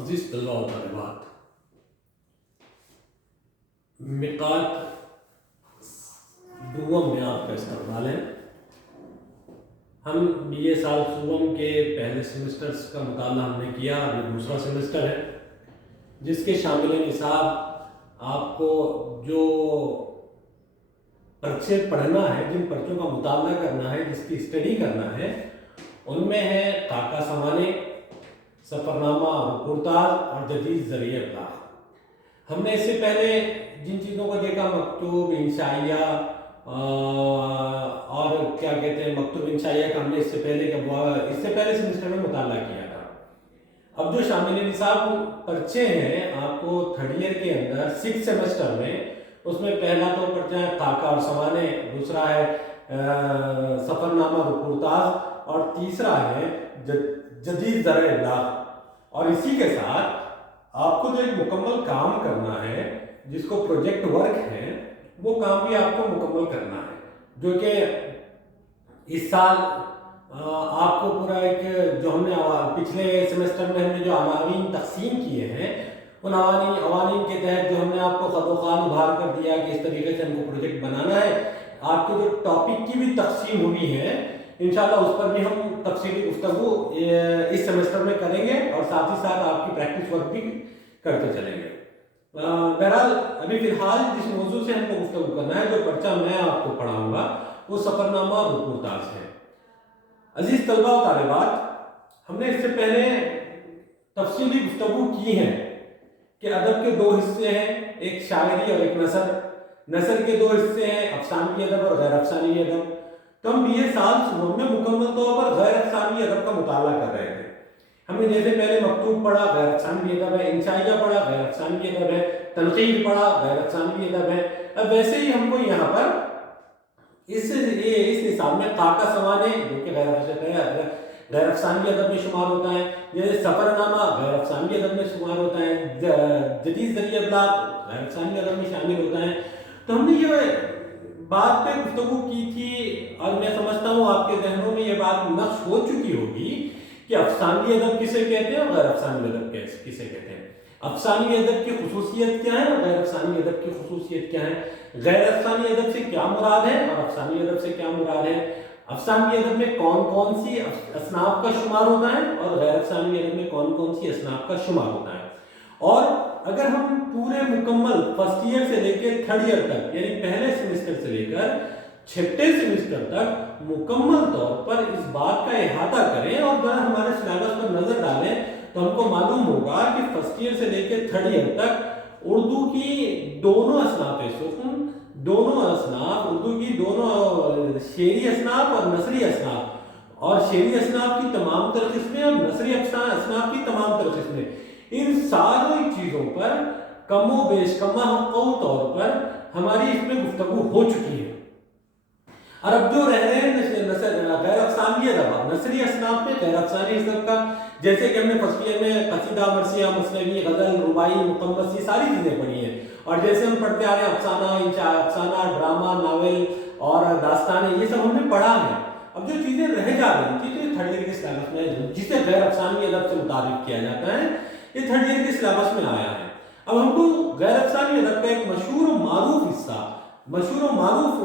عزیز طلباء و طالبات، مقات دوم میں آپ کا استقبال ہے۔ ہم یہ سال سوم کے پہلے سیمسٹرز کا مطالعہ ہم نے کیا، ابھی دوسرا سیمسٹر ہے، جس کے شامل نصاب آپ کو جو پرچے پڑھنا ہے، جن پرچوں کا مطالعہ کرنا ہے، جس کی اسٹڈی کرنا ہے، ان میں ہے خاکہ سوانح، سفرنامہ، رپورتاژ اور جدید ذریعہ ابلاغ۔ ہم نے اس سے پہلے جن چیزوں کو دیکھا، مکتوب، انشائیہ اور کیا کہتے ہیں، مکتوب انشائیہ کا ہم نے اس سے پہلے سیمسٹر میں مطالعہ کیا تھا۔ اب جو شامل نصاب پرچے ہیں آپ کو تھرڈ ایئر کے اندر 6 سیمسٹر میں، اس میں پہلا تو پرچہ ہے خاکہ اور سوانح، دوسرا ہے سفرنامہ، رپورتاژ، اور تیسرا ہے جدید ذرائع ابلاغ۔ اور اسی کے ساتھ آپ کو جو ایک مکمل کام کرنا ہے، جس کو پروجیکٹ ورک ہے، وہ کام بھی آپ کو مکمل کرنا ہے، جو کہ اس سال آپ کو پورا ایک جو ہم نے پچھلے سیمسٹر میں ہم نے جو عناوین تقسیم کیے ہیں، ان عناوین کے تحت جو ہم نے آپ کو خط و خال ابھار کر دیا کہ اس طریقے سے ہم کو پروجیکٹ بنانا ہے، آپ کے جو ٹاپک کی بھی تقسیم ہوئی ہے، انشاءاللہ اس پر بھی ہم تفصیلی گفتگو اس سیمسٹر میں کریں گے، اور ساتھ ہی ساتھ آپ کی پریکٹس ورک بھی کرتے چلیں گے۔ بہرحال ابھی فی الحال جس موضوع سے ہم کو گفتگو کرنا ہے، جو پرچہ میں آپ کو پڑھاؤں گا، وہ سفرنامہ اور رپورتاژ ہے۔ عزیز طلباء و طالبات، ہم نے اس سے پہلے تفصیلی گفتگو کی ہے کہ ادب کے 2 حصے ہیں، ایک شاعری اور ایک نثر۔ نثر کے 2 حصے ہیں، افسانوی ادب اور غیر افسانوی ادب۔ تو ہم یہ سال صبح میں مکمل طور پر غیر افسانوی ادب کا مطالعہ کر رہے تھے۔ ہم نے جیسے پہلے مکتوب پڑھا، غیر افسانوی ادب ہے، انشائیہ پڑھا، غیر افسانوی ادب ہے، تنقید پڑھا، غیر افسانوی ادب ہے۔ اب ویسے ہی ہم کو یہاں پر اس نصاب میں خاکہ سوانح، جو کہ غیر افسانوی ادب میں شمار ہوتا ہے، جیسے سفرنامہ غیر افسانوی ادب میں شمار ہوتا ہے، جدید ذریعہ ابلاغ غیر افسانوی ادب میں شامل ہوتا ہے۔ تو ہم نے یہ بات پہ گفتگو کی تھی، اور میں سمجھتا ہوں آپ کے ذہنوں میں یہ بات نقش ہو چکی ہوگی کہ افسانوی ادب کسے کہتے ہیں اور غیر افسانوی ادب کسے کہتے ہیں، افسانوی ادب کی خصوصیت کیا ہے اور غیر افسانوی ادب کی خصوصیت کیا ہے، غیر افسانوی ادب سے کیا مراد ہے اور افسانوی ادب سے کیا مراد ہے، افسانوی ادب میں کون کون سی اصناف کا شمار ہوتا ہے اور غیر افسانوی ادب میں کون کون سی اصناف کا شمار ہوتا ہے۔ اور اگر ہم پورے مکمل فرسٹ ایئر سے لے کے تھرڈ ایئر تک، یعنی پہلے سیمسٹر سے لے کر 6 سیمسٹر تک مکمل طور پر اس بات کا احاطہ کریں اور ذرا ہمارے سلیبس پر نظر ڈالیں، تو ہم کو معلوم ہوگا کہ فرسٹ ایئر سے لے کے تھرڈ ایئر تک اردو کی دونوں اصناف سخن، دونوں اصناف اردو کی دونوں شعری اصناف اور نثری اصناف، اور شعری اصناف کی تمام تر قسمیں اور نثری اصناف کی تمام تر قسمیں، ان ساری چیزوں پر کم و بیش کم طور پر ہماری اس میں گفتگو ہو چکی ہے۔ اور اب جو رہ رہے ہیں غیر افسانوی ادب، نثری اصناف میں غیر افسانوی ادب کا، جیسے کہ ہم نے فرسٹ ایئر میں قصیدہ، مرثیہ، مثنوی، غزل، رباعی، مقمص، یہ ساری چیزیں پڑھی ہیں، اور جیسے ہم پڑھتے آ رہے ہیں افسانہ، ڈرامہ، ناول اور داستانیں، یہ سب ہم نے پڑھا ہے۔ اب جو چیزیں رہ جا رہی تھی، تو یہ تھرڈ ایئر کے سلیبس میں، جسے غیر افسانوی ادب سے متعارف کیا جاتا ہے، یہ تھرڈ ایئر کے سلیبس میں آیا ہے۔ اب ہم کو غیر افسانوی ادب کا ایک مشہور و معروف حصہ، مشہور و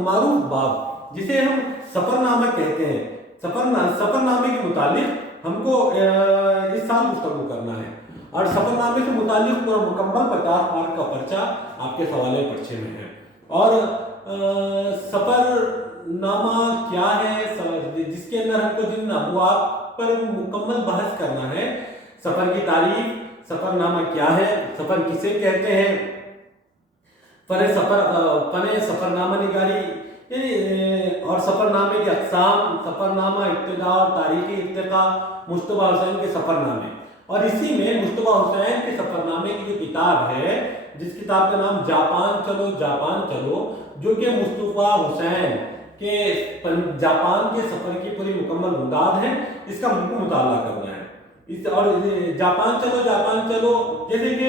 معروف باب، جسے ہم سفرنامہ کہتے ہیں، سفرنامے کے متعلق ہم کو اس سال گفتگو کرنا ہے، اور سفرنامے سے متعلق پورا مکمل 50 مارک کا پرچہ آپ کے سوالے پرچے میں ہے۔ اور سفرنامہ کیا ہے، جس کے اندر ہم کو جن ابواب پر مکمل بحث کرنا ہے، سفر کی تعریف، سفرنامہ کیا ہے، سفر کسے کہتے ہیں، فن سفرنامہ نگاری، اور سفرنامے کے اقسام، سفرنامہ ابتداء اور تاریخی ارتقاء، مصطفیٰ حسین کے سفرنامے، اور اسی میں مصطفیٰ حسین کے سفرنامے کی جو کتاب ہے، جس کتاب کا نام جاپان چلو، جو کہ مصطفیٰ حسین کے جاپان کے سفر کی پوری مکمل امداد ہے، اس کا ہم کو مطالعہ کرنا ہے۔ اور جاپان چلو، جیسے کہ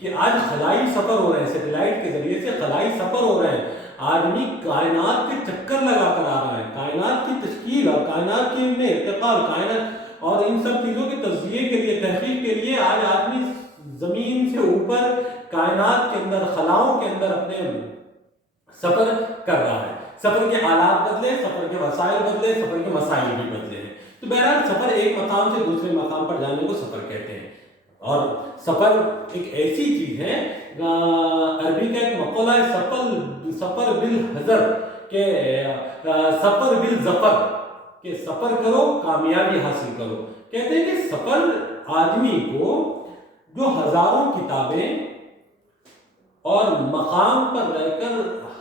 کہ آج خلائی سفر ہو رہے ہیں، سیٹلائٹ کے ذریعے سے خلائی سفر ہو رہے ہیں، آدمی کائنات کے چکر لگا کر آ رہا ہے، کائنات کی تشکیل اور کائنات کے میں ارتقاء، کائنات اور ان سب چیزوں کے تجزیے کے لیے، تحقیق کے لیے آج آدمی زمین سے اوپر کائنات کے اندر، خلاؤں کے اندر اپنے سفر کر رہا ہے۔ سفر کے آلات بدلے، سفر کے وسائل بدلے، سفر کے مسائل بھی بدلے ہیں۔ تو بہرحال سفر ایک مقام سے دوسرے مقام پر جانے کو سفر کہتے ہیں، اور سفر ایک ایسی چیز ہے، عربی کا ایک مقولہ ہے سفر بالحذر، کہ سفر بالظفر، کہ سفر کرو کامیابی حاصل کرو۔ کہتے ہیں کہ سفر آدمی کو جو ہزاروں کتابیں اور مقام پر رہ کر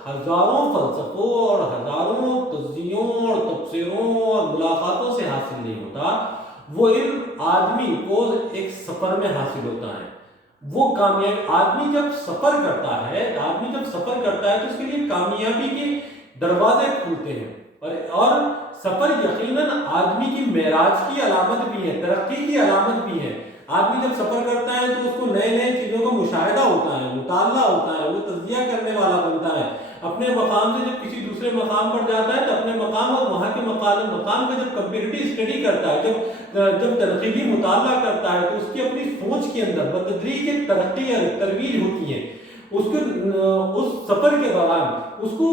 ہزاروں فلسفوں اور ہزاروں تجزیوں اور تفسیروں اور ملاقاتوں سے حاصل نہیں ہوتا، وہ علم آدمی کو ایک سفر میں حاصل ہوتا ہے۔ وہ کامیاب آدمی جب سفر کرتا ہے تو اس کے لیے کامیابی کے دروازے کھلتے ہیں، اور سفر یقیناً آدمی کی معراج کی علامت بھی ہے، ترقی کی علامت بھی ہے۔ آدمی جب سفر کرتا ہے تو اس کو نئے نئے چیزوں کا مشاہدہ ہوتا ہے، مطالعہ ہوتا ہے، وہ تجزیہ کرنے والا بنتا ہے۔ اپنے مقام سے جب کسی دوسرے مقام پر جاتا ہے تو اپنے مقام اور وہاں کے مقام کا جب کمپیریٹیو اسٹڈی کرتا ہے، جب تنقیدی مطالعہ کرتا ہے، تو اس کی اپنی سوچ کے اندر بتدریج ایک ترقی اور ترویج ہوتی ہے۔ اس سفر کے دوران اس کو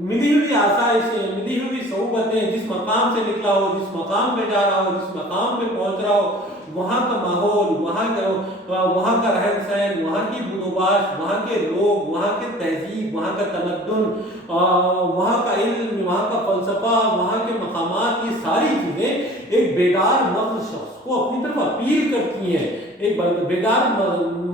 ملی ہوئی آسائشیں، ملی ہوئی صعوبتیں، جس مقام سے نکلا ہو، جس مقام پہ جا رہا ہو، جس مقام پہ پہنچ رہا ہو، وہاں کا ماحول، وہاں کا رہن سہن، وہاں کی بود و باش، وہاں کے لوگ، وہاں کے تہذیب، وہاں کا تمدن، وہاں کا علم، وہاں کا فلسفہ، وہاں کے مقامات، یہ ساری چیزیں ایک بیدار مغز شخص کو اپنی طرف اپیل کرتی ہیں۔ ایک بیدار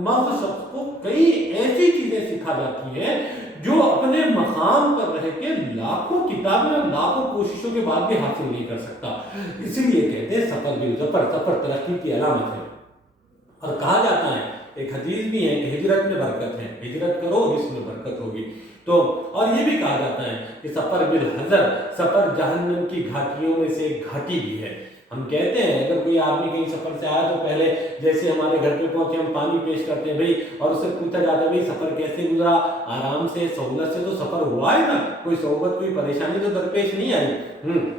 مغز شخص کو کئی ایسی چیزیں سکھا جاتی ہیں جو اپنے مقام پر رہ کے لاکھوں کتابیں اور لاکھوں کوششوں کے بعد بھی حاصل نہیں کر سکتا۔ اسی لیے کہتے ہیں سفر بالظفر، سفر ترقی کی علامت ہے۔ اور کہا جاتا ہے، ایک حدیث بھی ہے کہ ہجرت میں برکت ہے، ہجرت کرو اس میں برکت ہوگی۔ تو اور یہ بھی کہا جاتا ہے کہ سفر بالحذر، سفر جہنم کی گھاٹیوں میں سے ایک گھاٹی بھی ہے۔ ہم کہتے ہیں اگر کوئی آدمی کہیں سفر سے آیا تو پہلے جیسے ہمارے گھر پہ پہنچے ہم پانی پیش کرتے ہیں بھائی، اور اس سے پوچھا جاتا ہے بھائی سفر کیسے گزرا، آرام سے، سہولت سے تو سفر ہوا ہے نا، کوئی صعوبت، کوئی پریشانی تو درپیش نہیں آئی۔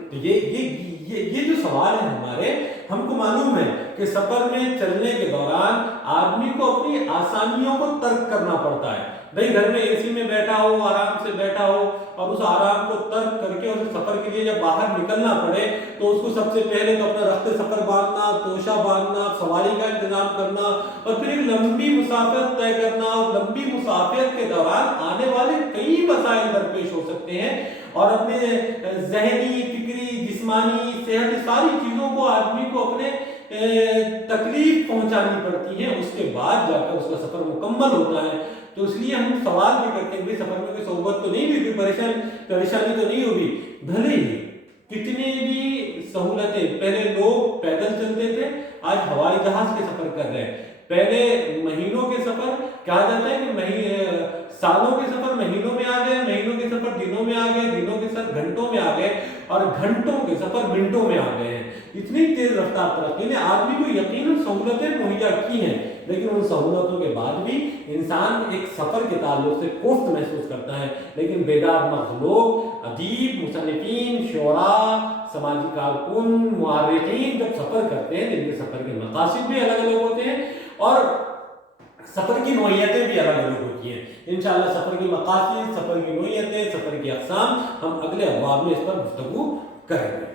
تو یہ جو سوال ہے ہمارے، ہم کو معلوم ہے کہ سفر میں چلنے کے دوران آدمی کو اپنی آسانیوں کو ترک کرنا پڑتا ہے۔ بھائی گھر میں اے سی میں بیٹھا ہو، آرام سے بیٹھا ہو، اور اس آرام کو ترک کر کے اس سفر کے لیے جب باہر نکلنا پڑے تو اس کو سب سے پہلے تو اپنا رخت سفر باندھنا، توشہ باندھنا، سواری کا انتظام کرنا، اور پھر ایک لمبی مسافت طے کرنا، اور لمبی مسافت کے دوران آنے والے کئی مسائل درپیش ہو سکتے ہیں، اور اپنے ذہنی، فکری، جسمانی، صحت، ساری چیزوں کو آدمی کو اپنے تکلیف پہنچانی پڑتی ہے، اس کے بعد جا کر اس کا سفر مکمل ہوتا ہے۔ تو اس لیے ہم سوال بھی کرتے ہیں کہ سفر میں کوئی صعوبت تو نہیں ہوئی، کوئی پریشانی تو نہیں ہوگی؟ بھلے ہی کتنی بھی سہولتیں، پہلے لوگ پیدل چلتے تھے، آج ہوائی جہاز کے سفر کر رہے ہیں۔ پہلے مہینوں کے سفر کہا جاتا ہے کہ سالوں کے سفر مہینوں میں آ گئے، مہینوں کے سفر دنوں میں آ گئے، دنوں کے سفر گھنٹوں میں آ گئے، اور گھنٹوں کے سفر منٹوں میں آ گئے ہیں۔ اتنی تیز رفتار ترقی نے آدمی کو یقیناً سہولتیں مہیا کی ہیں، لیکن ان سہولتوں کے بعد بھی انسان ایک سفر کے تعلق سے کوفت محسوس کرتا ہے۔ لیکن بیدار مغز لوگ، ادیب، مصنفین، شعراء، سماجی کارکن، مؤرخین جب سفر کرتے ہیں، ان کے سفر کے مقاصد بھی الگ الگ ہوتے ہیں، اور سفر کی نوعیتیں بھی الگ الگ ہوتی ہیں۔ انشاءاللہ سفر کی مقاصد، سفر کی نوعیتیں، سفر کی اقسام ہم اگلے ابواب میں اس پر گفتگو کریں گے۔